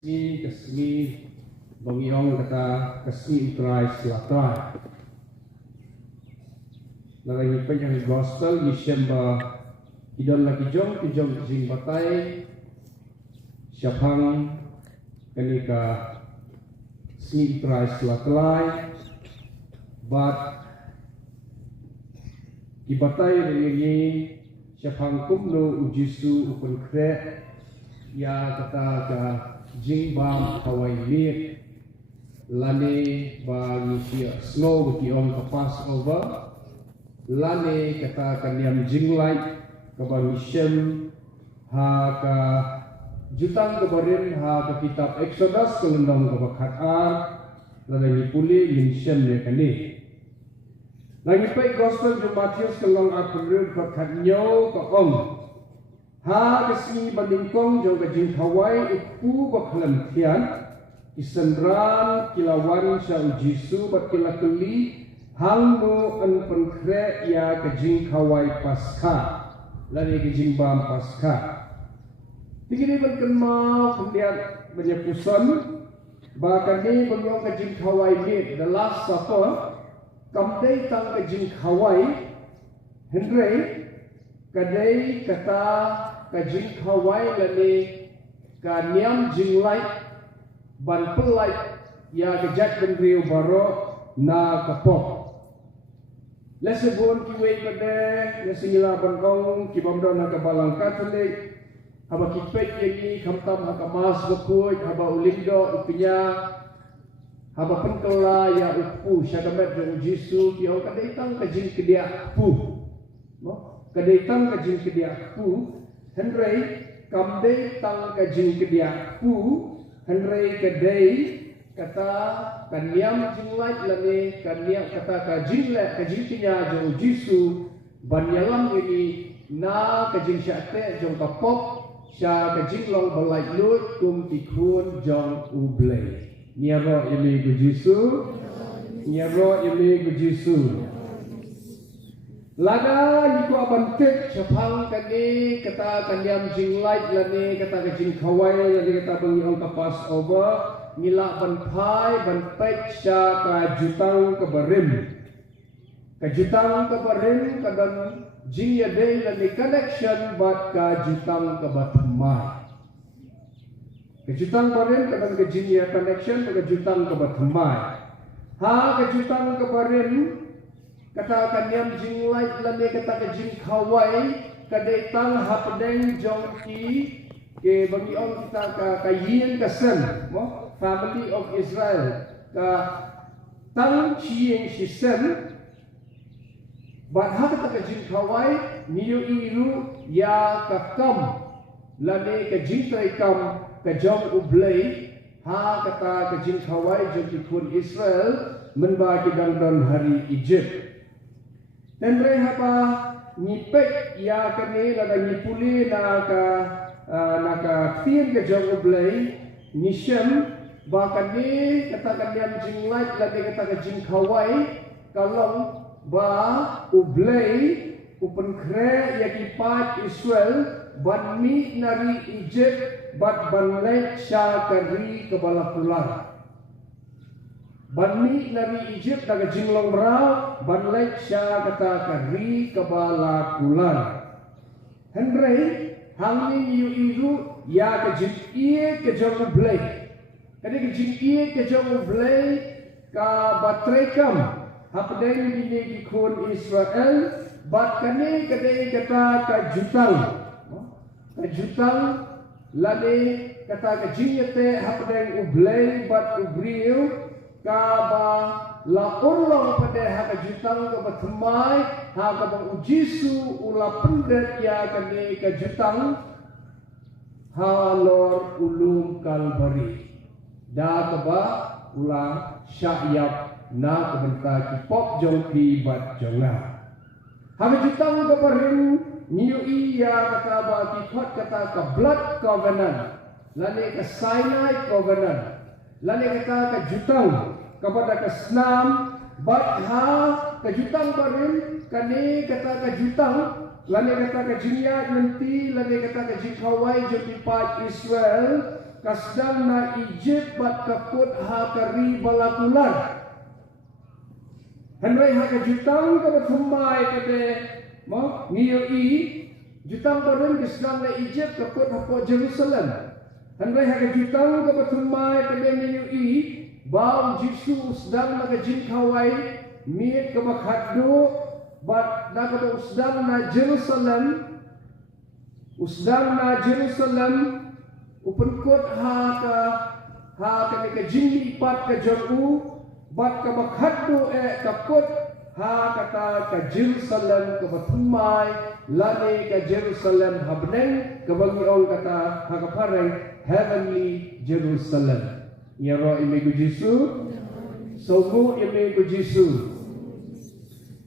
Kasmi bangiong kata kasmi utrai selatan. Lalu penjang gospel Desember idon lagi jong jing batai siapang kenika kasmi utrai selatan. But ibatai ini siapang kumno ujisu ukun kre ya kata ka jing bam kawai liet lane ba ngisia snow ki on ka pass over lane kata kaniam jing light ka ba mishem ha ka jutang ka barin ha ka kitab Exodus kalendang ka bakat ar lane puli mishem ne kani lagi pai gospel ju Matius kalong akurud bakat nyo ka om ha kasih bandingkong jauh kajing Hawaii iku bakalan tian isendran kilawan sa ujisu bat kilakuli hangno an penkre ya kajing Hawaii pasca lari kajing bam pasca tigini ban mau kemudian banyak puson bahkan ni banyong kajing Hawaii ni the last supper kamdai tang kajing Hawaii Henry kadai kata kajing Hawaii lani kaniam jinglai ban pelai ya kejat bendriu baro na kapok lesebon kiwe kade lesingila bangkong kibamdo na kabalang Katolik haba kipek yengi kamtam hakamas bakui haba ulindo ipinya haba pentela ya upu syadamet dan ujisu kiau kadai tang kajing kedia pu kadaitan kajing kedia ku Henry kamdai tang kajing kedia ku Henry kadai kata kaniam jinglai lane kaniam kata kajing le kajing kinya jo jisu banyalang ini na kajing syate jong kapop sya kajing long balai lut kum tikun jong ublei nyaro ini ku jisu nyaro ini ku jisu lada yiku abantik syapang kani kata kaniam jinglai lani kata kajing Hawaii lani kata bangiong kapas over nila ban pai ban pek sya kajutang kebarim kadang jing yade lani connection bat kajutang kebatemai kajutang barim kadang kajing ya connection kajutang kebatemai ha kajutang kebarim kata kaniam jinglai lani kata kajing Hawaii kadai tang hapdeng jongki ke bagi orang kita ka yin kasen mo family of Israel ka tang chieng sisen bat ha kata kajing Hawaii niyo iru ya ka kam lani kajing tai kam ka jong ublei ha kata kajing Hawaii jongki kun Israel menbagi dan hari Egypt dan mereka ngipek ya kene lada ngipuli naka tian ke jauh ublei nishem bahkan ni katakan yang jinglai lagi katakan jing Hawaii kalau ba ublei upen kre ya kipat Israel ban mi nari Egypt bat ban lek syakari kebala pular Banmi nari Egypt daga jinglong rau banlek sya kata kari kebala kulan. Henry hangni yu iru ya ke jing iye ke jong ublei. Kadi ke jing iye ke jong ublei ka batrekam hapdeng bini ki kun Israel bat kane kadai kata ka jutang lane kata ka jing yete hapdeng ublei bat ubriu kaba la orang pada hak jutang ke bertemai hak bang ujisu ula pendet ya kene ke jutang halor ulum kalbari da kaba ula syayap na kebenta ki pop jong ki bat jonga hak jutang ke berin niu iya kata ba ki kata ke blood covenant lani ke Sinai covenant lani kata ke jutang kepada kesnam batha kejutang barin kani kata kejutang lani kata kejinya nanti lani kata kejik Hawaii jumpa Israel kasdam na Egypt bat kaput ha kari balakular. Henry ha kajutang ka batumay kade mo ngiyo i jutang pa rin kasdam na Egypt kaput ha po Jerusalem. Henry ha kajutang ka batumay kade ngiyo i baw Jisu usdam na kajingkaway miit ka makhaddo bat nakado usdam na Jerusalem. Usdam na Jerusalem upenkot ha ka jingli pat ka joru bat ka makhaddo kapot ha kata ka Jerusalem ka batumay lani ka Jerusalem habneng ka bangiol kata ha ka pareng heavenly Jerusalem. Yaro imi ko Jisu somo imi ko Jisu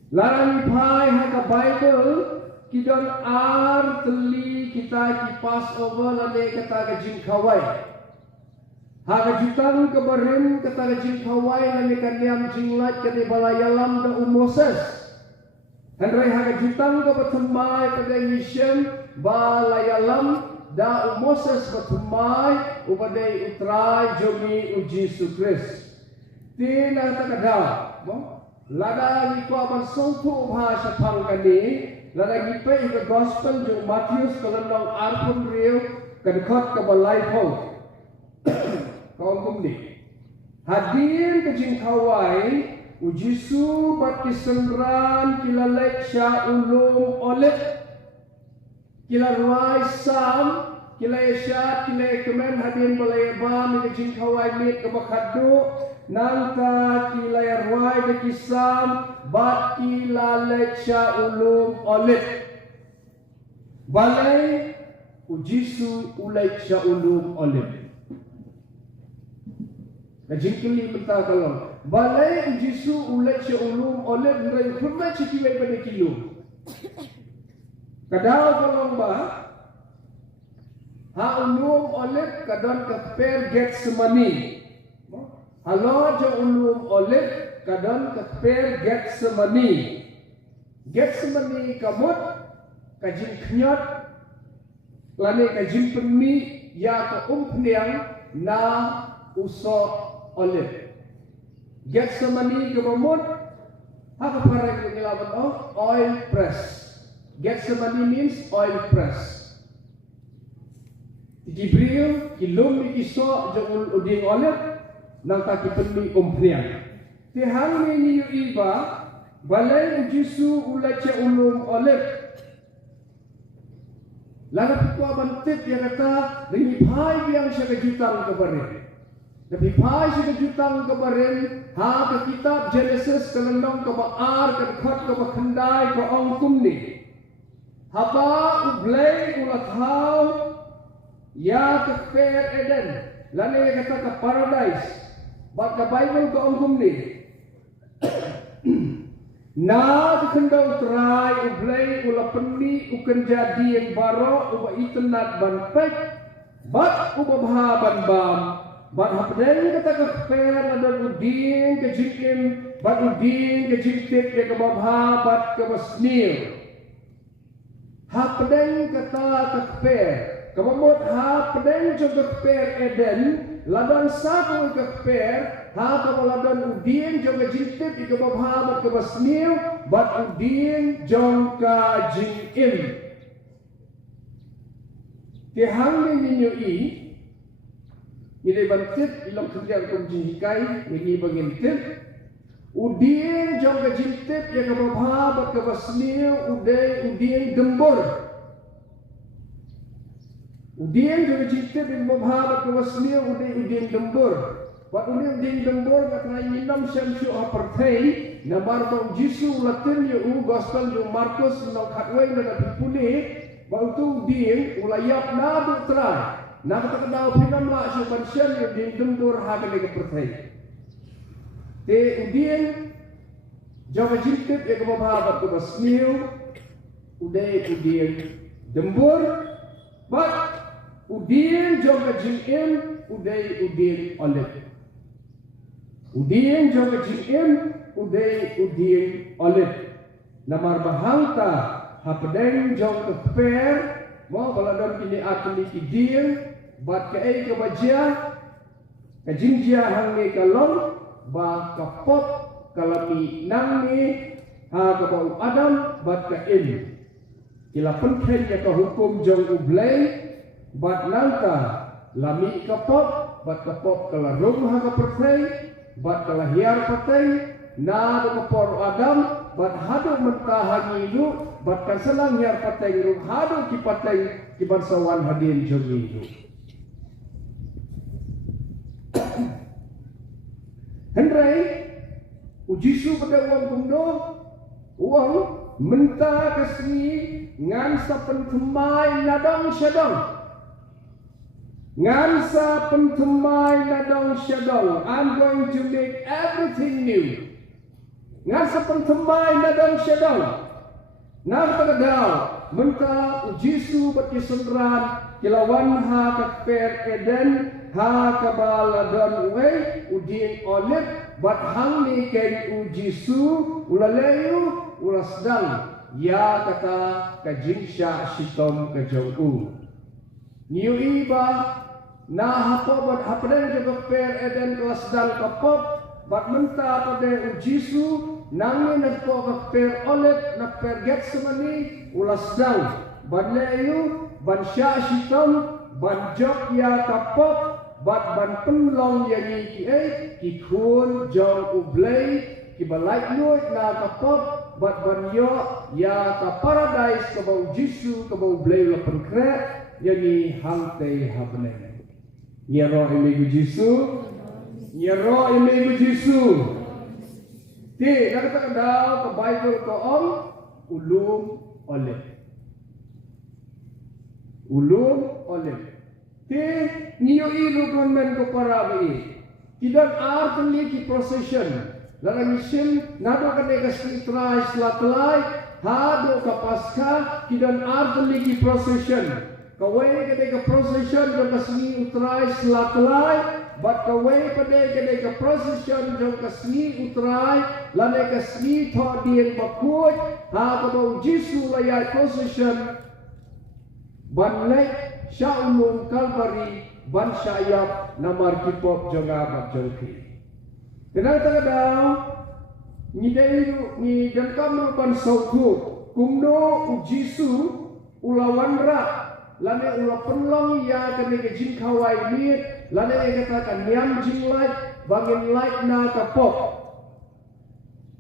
larang pai ha ka Bible kidon ar teli kita ki Passover lale kata ka jingkawai. Ha ka jutang ka barin kata ka jingkawai lale ka niam jinglat ka di balayalam da Moses. Henry ha ka jutang ka batumay pada Yishem balayalam da Moses batumay upadai utray jogi u Jesu Christ. Tina ta kada lada ni ko aban songtu bahasa pangkani lada gipe ke gospel jo Matius kalandong arpun riu kadkhot ka balai pho kaum kumni hadir ke jingkawai u Jisu bat kisendran kilalek sya ulum oleh kilarwai sam kilai sya kilai kemen hadir balai ba mi ke jingkawai mit ke bakhaddo nangka kilayarwai de kisam bat kilalek sya ulum oleh balai u Jisu ulai sya ulum oleh kajingkili mentah kalau balai u Jisu ulai sya ulum oleh nrai kurma cikilai pada kilo kadau kalau ba ha ulum oleh kadon ka per Getsemani. Halo jo ulum oleh kadang keper Getsemani. Getsemani kamut kajin knyot lani kajin penmi ya ke umpniang na uso oleh. Getsemani kamut haka parang nilaban of oil press. Getsemani means oil press. Jibril kilum iso jo uding oleh nang taki penmi umpriang. Tihang ni iba balai Jisu ulaca ulum oleh. Lalu pikwa bantit yang kata ringi pai yang saya kejutan kebarin. Tapi pai saya kejutan kebarin ha ke kitab Genesis kelendong ke baar ke dekat ke bakandai ke ongkum ni. Haba ublay ulathau ya ke fair Eden. Lalu kata ke paradise. Baca Bible ke ongkum ni. Na dikendong terai ublay ula pendi uken jadi yang baro uba itenat ban pek bat uba baha ban bam bat hapden kata ke fair ada udin ke jikim bat udin ke jiktit ke babha bat ke basnil hapden kata ke fair kemamut hapden juga fair Eden ladan satu ke fair ha kabaladan udin jong ka jingtit ika babhabat ka basnil bat udin jong ka jingim tihang ninyo i nilai bantit ilang kerja kong jinghikai ini bagintit udin jong ka jingtit ika babhabat ka basnil udin gembur udin jong ka jingtit ika babhabat ka basnil udin gembur. Wat udah ding dembor katanya minam syamsu apartheid namar bang Jisu latin yu gospel yu Markus nang khatway na pipuni bang tu ding ulayap na du trai na katakadaw pinam la syu pansyan yu ding dembor hagali ka apartheid te udin jaga jintip ya ka bababat ka basniw uday udin dembor bat udin jaga jingim uday udin oleh udin jaga jingim uday udin oleh namar bahangta hapdeng jong keper mo baladon kini atli idin bat ka ai ka bajia ka jingjia hang ni ka long ba ka pop kalami nang ni ha ka bau Adam bat ka im kila penken ya ka hukum jong ublay bat nangka lami ka pop bat ka pop kala rum ha ka pertay bat kala hiar patay na ka por Adam bat hadu mentahangi lu bat ka selang hiar patay rum hadu ki patay ki bansawan hadin jong lu Hendrai ujisu pada uang kumdo uang menta kasni ngan sa pentemai nadang syadang ngan sa pentemai nadang syadang I'm going to make everything new ngan sa pentemai nadang syadang nang tagadaw menta ujisu bat kisendran kilawan ha kakper Eden ha kabaladon way udin olit bat hang ni ken ujisu ulaleyu ulasdang ya kata kajinsya sitom kajau niu iba na hapo bat hapden ke kakper Eden kelasdang kapop bat menta pada ujisu nangin nagpo kakper olit na perget semani ulasdang bat leyu ban sya sitom ban jok ya kapop bat ban penlong ya ni ki ki kun jong ublay ki balai luit na kapop bat ban yo ya ka paradise ka bau jisu ka bau ublay la penkre ya ni hangte habne ya ro ime jisu ya ro ime jisu ti nak ta daw ka bible ko on ulum oleh Ti niyo ilu konmen ko parabi. Tidak artli ki procession. Larang isim nado kane kasih trai selatlai hado ka pasca tidak artli ki procession. Kawai kane ka procession do kasih utrai selatlai bat kawai kane ka procession do kasih utrai lane kasih thodien bakut ha ko Jisu layai procession banlai Syaulung Kalvari ban syayap namar kipop jonga bat jongki. Kenal tagadaw ni dairu ni jangkam ban sauku kumno ujisu ulawan ra lane ula penlong ya kene ke jingkawai ni lane katakan niam jinglai bangin light na kapop.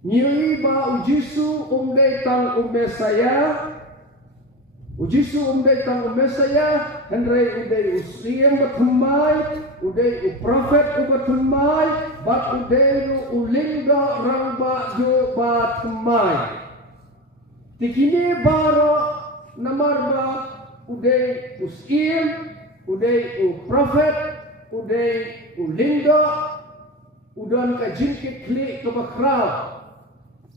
Niui ba ujisu umdai tang saya Ujisu umdai tang saya hendrai udai usriem batumai udai prophet ubatumai bat udai ulingga rangba jo batumai tikini baro namarba udai usim udai prophet udai ulingga udan ka jinkit kli ka bakraw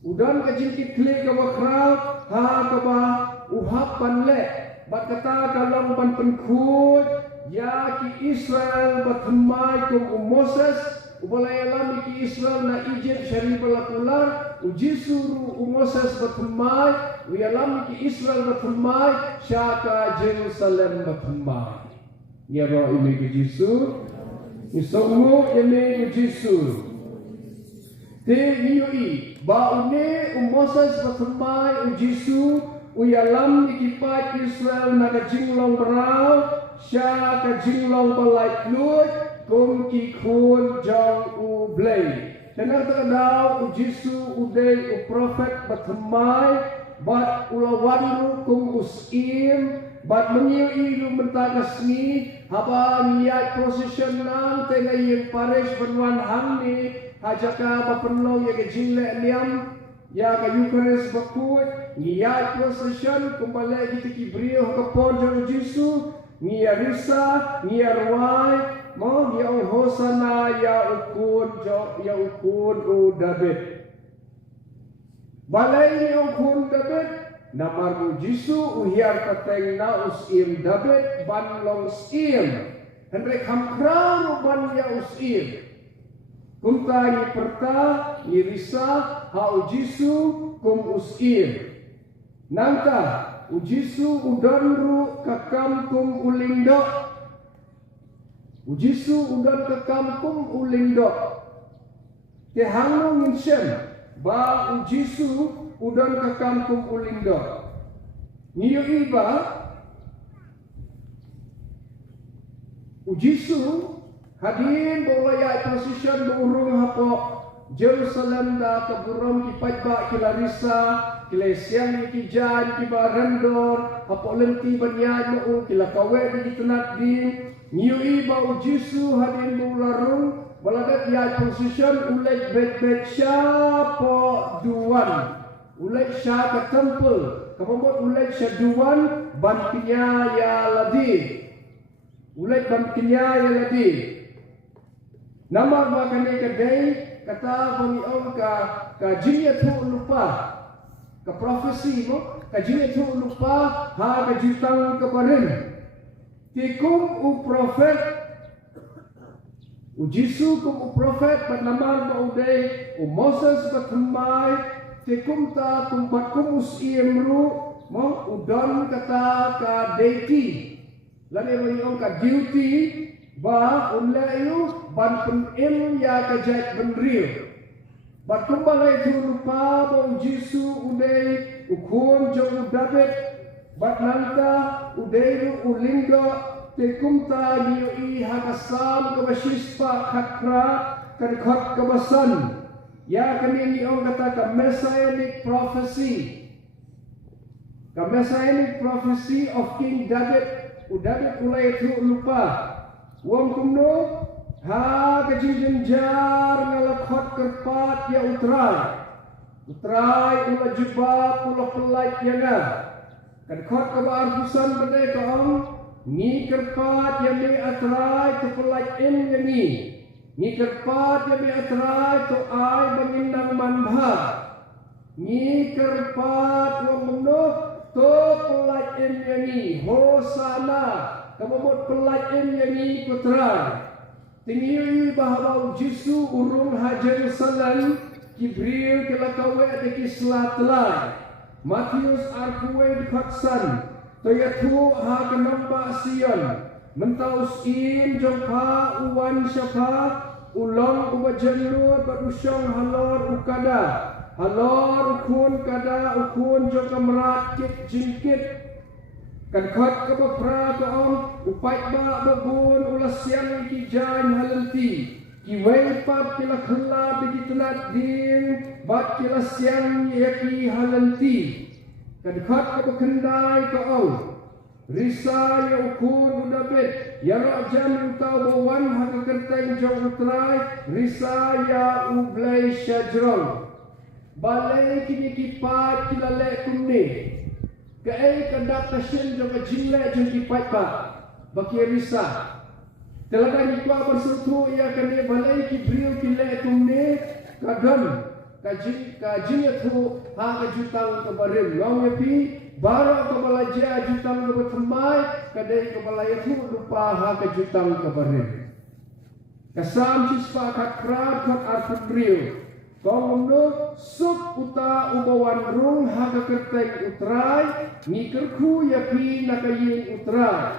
udan ka jinkit kli ka bakraw ha ka ba uhapan le bat kata dalam ban penkut ya ki Israel batumai kum Moses ubalai alam ki Israel na Egypt syarif lakular ujisuru Moses batumai uyalam ki Israel batumai syaka Jerusalem batumai ya ro ini ki Jisu isomu ini Jisu te niui ba une Moses batumai ujisu uyalam ikipat Israel naga jinglong berau sya ka jinglong balai lut kum ki kun jong ublay tenang terdaw ujisu udai prophet batemai bat ulawan kum usim bat menyiu ilu mentagasni haba niat procession nang tengah yang paris benwan hamni hajaka bapenlo ya ke jingle liam ya ka Eucharist bakut niat procession kembali kita kibrio ke pojong Jisu nia risa nia ruai mo dia hosana ya ukun u David balai ni ukun David namar Jisu uhiar kateng na usim David ban long sim hendrek hamkrau ban ya usim kumta ni perta ni risa ha ujisu kum usim nangka ujisu udanru kakam kum ulindo Ujisu udan ke kampung ulindok. Te hangno nginsem ba ujisu udan ke kampung ulindok. Niyo iba ujisu hadin bolaya prosession burung hapo Jerusalem da keburom kipajba kilarisa kila siang kijan kiba rendor hapo lenti banyan mo kila kawe di tenat din niyo iba ujisu hadin bularung balagat ya prosession ulai bet siapa duan ulai siapa temple kamamot ulai siapa duan bantinya ya ladi ulai bantinya ya ladi nama makanya kedai kata pengiong ka jinya tu lupa ka profesi mo ka jinya tu lupa ha ka jutang keparin tikum u profet ujisu kum u profet panamar ba uday u Moses patmai tikum ta kumbat kumus iemru mo udon kata ka deity lani pengiong ka duty ba unlayu ban penim ya kajat benril bat kumbalai tu lupa ba ujisu uday ukun jong David bat nanta uday ulinga tekumta niyo i hakasam kabashispa khakra kadkhot kabasan ya kani niyo kata ka messianic prophecy of King David David ulai tu lupa wong kumno ha kejinjar ngalakhot kerpat ya utrai ula jubab ula pelaj yana kan khot kabar busan bedai kaong ni kerpat ya ni atrai tu pelaj in yani ni kerpat ya ni atrai tu ai bangindang manbha ni kerpat wong kumno tu pelaj in yani hosana kamamot pelayan yang ini putra tinggi bahawa Jisu urung ha Jerusalem Jibril kelakawe adeki selatlah Matius arkuwe dikhatsan toyatu ha kenamba Sion mentaus in jompa uwan syapa ulong ubajenur badusyong halor ukada halor ukun kada ukun jokamrat kit jingkit kan khot ka bapra ka om upai ba babun ulas siang ki jan halanti ki wei pap kila khalla bi tenat din bat kila siang yaki halanti kan khot ka kendai ka om risa ya ukun David ya rajam utau bawan ha kerteng jong utrai risa ya ublai syajrong balai kini kipat kila le kumne Kaya kandak kasyen jom jingle jom kipat ba baki risa. Talaga ni kwa bersutu ia kene balai kibril kile tumne kadam kajin tu ha kajutang kabarim long yapi bara kabalaja jutang kabatumai kadai kabalaya tu lupa ha kajutang kabarim. Kasam sispa kakrat kat arfubril. Kau sup uta ubawan rung haga kertek utrai ngikerku yapi nakayin utrai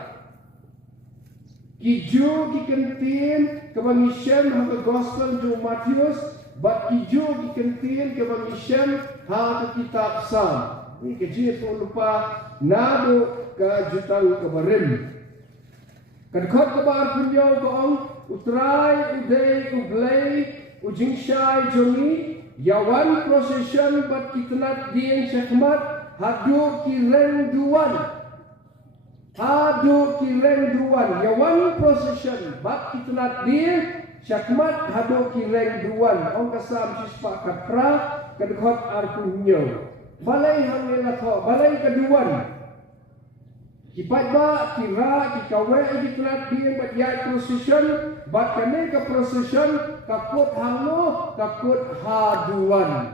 kijo kikentin kebangisyan haga gospel jo Matius bat kijo kikentin kebangisyan haga kitab Sam ni kejia tu lupa nado ka jutang kabarim kadkhot kabar punjau kaong utrai uday ublay ujing syai jongi yawan prosession bat kitnat dien syakmat hadu kireng duan yawan prosession bat kitnat dien syakmat hadu kireng duan on kasam sispa kakra kadkhot arpunyo balai hangela tho balai keduan kipat ba kira kikawe kitnat dien bat ya prosession bat kane ke prosession kaput hangno kaput haduan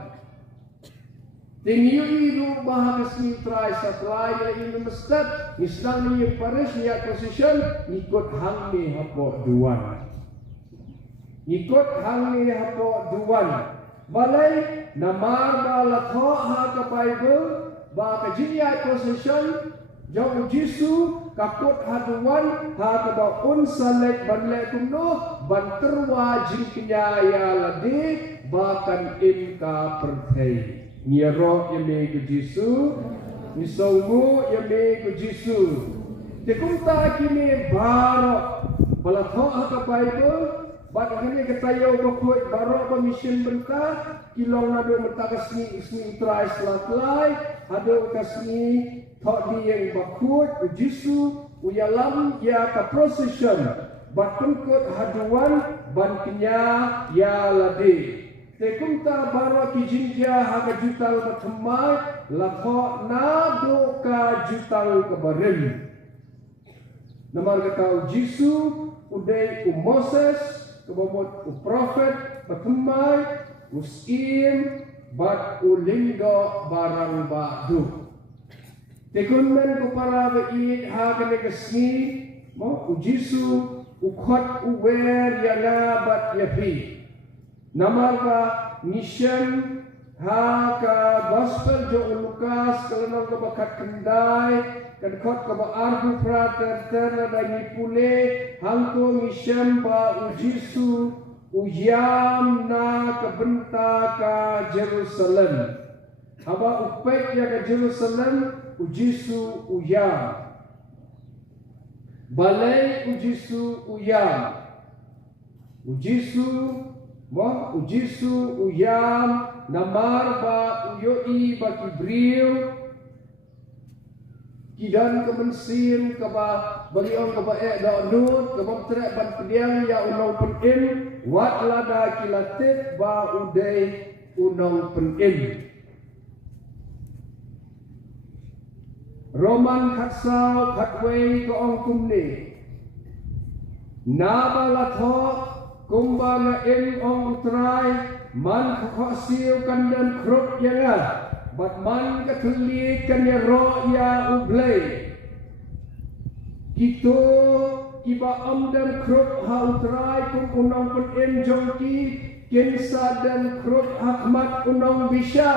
tingyu ilu bahas mitrai supply ya ini mestat misal ni paris ya prosession ikut hangni hapo duan balai namar ba latho ha ka bible ba ka jiya prosession jong Jisu kaput haduan ha kaba unsalek banlek kumno ban terwa jingknya ya ladi bahkan imka perthei nyero yame ku Jisu nisaumu yame ku Jisu tekunta kini barok balatho ha Bible bat kini ketayo bakut barok ba mission benta kilong nado menta kasni ismi trai slatlai hado kasni thok di yang bakut Jisu uyalam ya ka procession bat kunkut haduan ban kenya ya ladi tekunta barok kijinja haga jutal bathmai lakho nado ka jutal kabarem namar kata Jisu udai Moses kebobot prophet bathmai usim bat ulinggo barang badu tekunmen ko para bait ha kane kasni mo Jisu ukhot uwer yana bat yapi namar ka mission ha ka gospel jo Lukas kalau ka bakat kendai kan khot ka ba argu prater ter dai pule hangko mission ba Jisu uyam na ka benta ka Jerusalem haba upek ya ka Jerusalem Jisu uyam balai Jisu uyam Jisu mo Jisu uyam namar ba uyoi ba kibril kidan kemensin kaba baliong kaba da nut kaba trek ban pediang ya unong penin wat lada kilatit ba udai unong penin Roman khatsau khatwei ko ong kumni nabalatho kumbana in ong trai man khosiu kandan krut yanga bat man kathli kanya ro ya ublei kito iba amdan krut ha utrai kum unong pun enjongki kinsa dan krut Ahmad unong bisa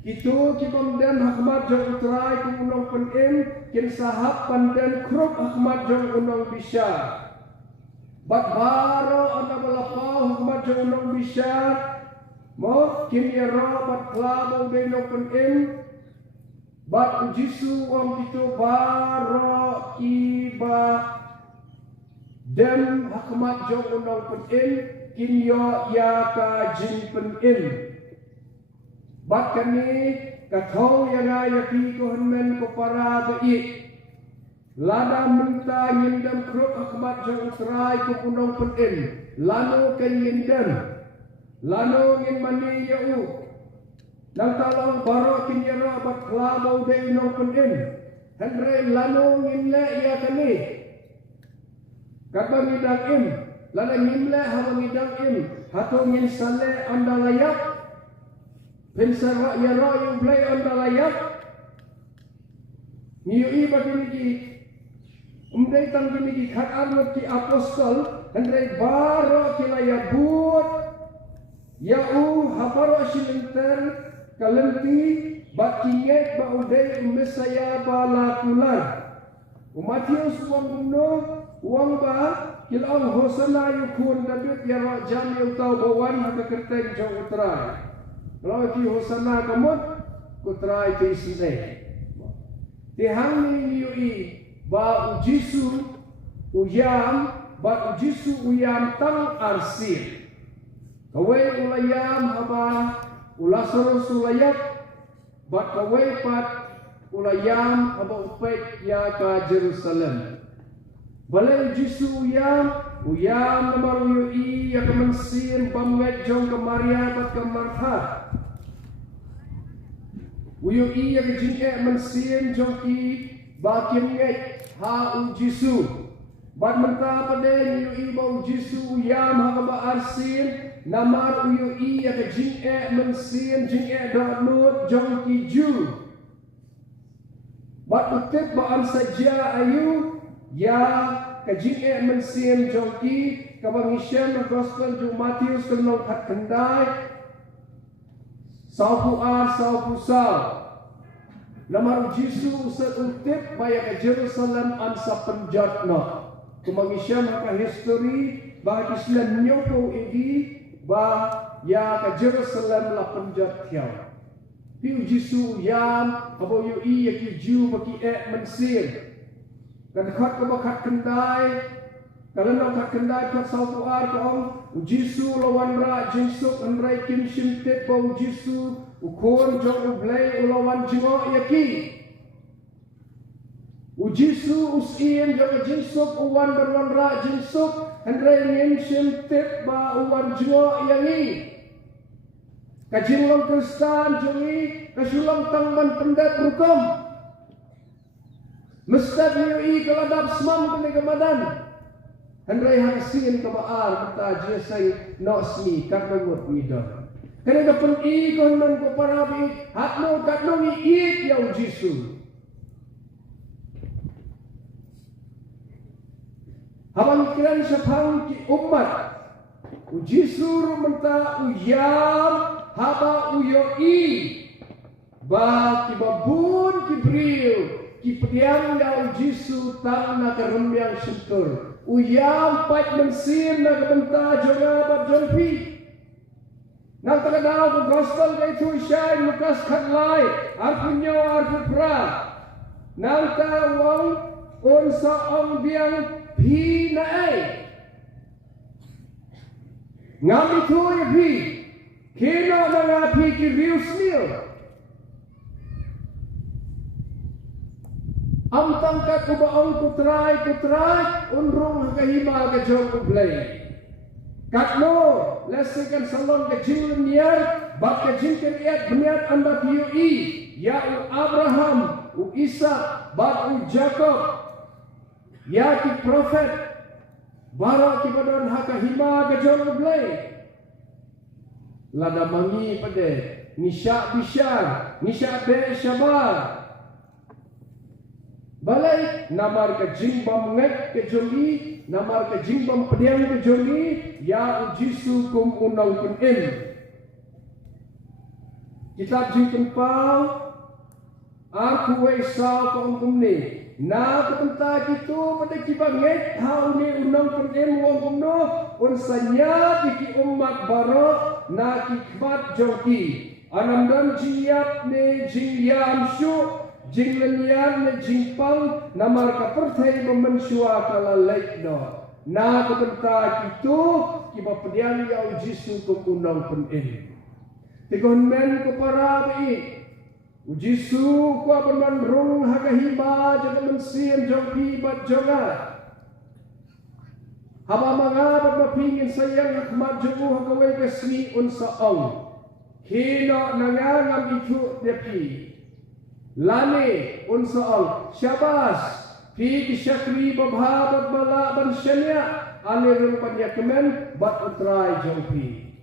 itu kibam dan Ahmad jong utrai kum unong pun kinsa hapan dan krut Ahmad jong unong bisa bat baro ana balapau Ahmad jong unong bisa mo kini ro bat klabo de no pun bat Jisu om itu baro iba dan Ahmad jong unong pun kinyo ya ka jin pun bat kani kathau yana yapi ko hanmen ko para bai lada minta yindam kruk Ahmad jong utrai ko unong pun lano kan yindam lano ngin mani yau nang talong baro kinyara bat klabo de unong pun henre lano ngin le ya kani kata ngidang lana ngin le hawa ngidang hato ngin sale andalayak pensara ya ro yung blay andalayak niui bagini ki umday tang gini ki khat arnot ki apostol henre baro kilaya but yau haparo silinter kalenti bakinget ba uday umesaya balakulan Matius uang buno uang ba kilang hosana yukun dabit ya ro jam yung tau bawan haka kerteng jong utray kalau ki hosana kamot kutray ti sine tihang ni yui ba Jisu uyam ba Jisu uyam tang arsir kawai ulayam haba ulasoro sulayap bat kawai pat ulayam haba upet ya ka Jerusalem balai Jisu uyam namar yui ya kemensin pamwet jong ke Maria bat ke Martha uyui ya kejinke mensin jong ki bakim nget ha Jisu bat menta pada yui ba Jisu uyam ha ba arsin namar uyui ya kejinke mensin jinke donut jong ki ju bat utip ba saja ayu ya kejinke mensin jong ki kabangisyan ng gospel jong Matius kenong hat kendai saupu ar saupu sal Namar Jisu seutip baya ke Jerusalem ansa penjat no. Kumangisya maka history bahwa Islam nyoko ini bah ya ke Jerusalem la penjat tiaw. Piu Jisu yam abo yu I ya ki Jew baki mensir. Kan khat ke bakat kendai kalau nak kat kendai kat sautuar kong Jisu lawan ra jinsuk andrai kim shimtet bau Jisu ukon jong ublay ulawan jingo yaki Jisu usien jong jinsuk uwan berwan ra jinsuk andrai ngim shimtet ba uwan jingo yangi kajinglong kristan jongi kasulang tangman pendat rukom mestad yui keladap semam kene kemadan Andai hasin kebaar kata jesai nosmi kakmut midon. Kena dapat ikon man ko parabi hatno katnongi ik yau Jisu. Habang kiran sapang ki umat. Jisu rumenta uyam haba uyo I. Ba ki babun ki briu ki pediang yau Jisu tang na kerembiang sentur. Uyam pat mensir na kabenta jonga bat jonpi. Nang tagadaw ko gospel kay Tuishay Lukas Katlay arpunyo arpupra. Nang tawang unsa ang biyang pi na ay. Ngami tuoy pi. Kino na nga pi ki rius nil. Ang tangkat ko ba ang kutray, unrong hagahima ka jong ublay. Katlo, lesikan salon ka jinglan niyan, bak ka jingkan iyat beniat anda piyui, ya u Abraham, u Isa, bak u Jacob, ya ki prophet, bara ki badon hagahima ka jong ublay. Lada mangi pade, nisya bishar, nisya be syabar, balai namar ke jimbam ngek ke jongi, namar ke jimbam pediang ke jongi, ya Jisu kum unang pun Kitab jingkan pau, aku wesau kong kumni. Na ketenta kitu pada kibang ngek hau ni unang pun wong kumno, unsanya kiki umat baro na kikmat jongi. Anandam jiap ne jingyam syuk. Jinglenyan na jingpang namar ka perthai memensua kala laikno na kabenta itu kiba pedian yau Jisu ko kunang penin tigon men ko parabi Jisu ko apan rung hagahiba jaga mensien jongpi bat jonga haba mga bat mapingin sayang hakmat jongu hagaway kasni unsa ong hino nangangam itu depi Lani unsaal syabas fi syakri babhabat bala ban syania alirung panyakemen bat utrai jongpi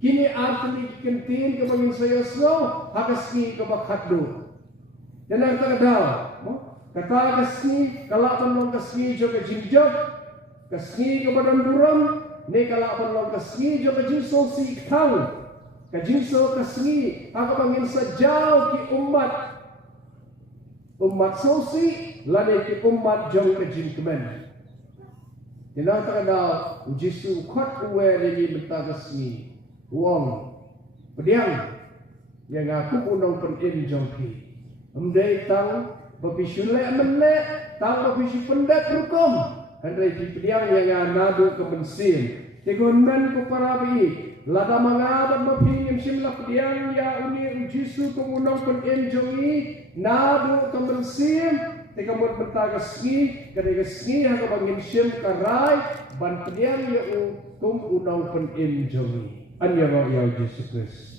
kini arti kentin ke bangin saya snow hakaski ke bakhaddu dan ang tagadaw kata kasni kalapan long kasni jo ke jingjok kasni ke badan duram ne kalapan long kasni jo ke jinsol si tang ke jinsol kasni haka bangin sajau ki umat sosi lani ki umat jong ke jingkemen. Tinang tagadaw Jisu kwat uwe lini bentagasni wong pediang yang aku unang penin jongki. Umdai tang bapisyule menle tang bapisy pendat rukom. Handai ki pediang yang nado ke bensin. Tegon men ko parabi lada mangabat mapingin simla pediang ya uni Jisu kung unang penin jongi nado ke bensin. Teka mo bentagasni kadagasni haka bangin sim karay ban pediang ya kung unang penin jongi. Anya ya Jesus Christ.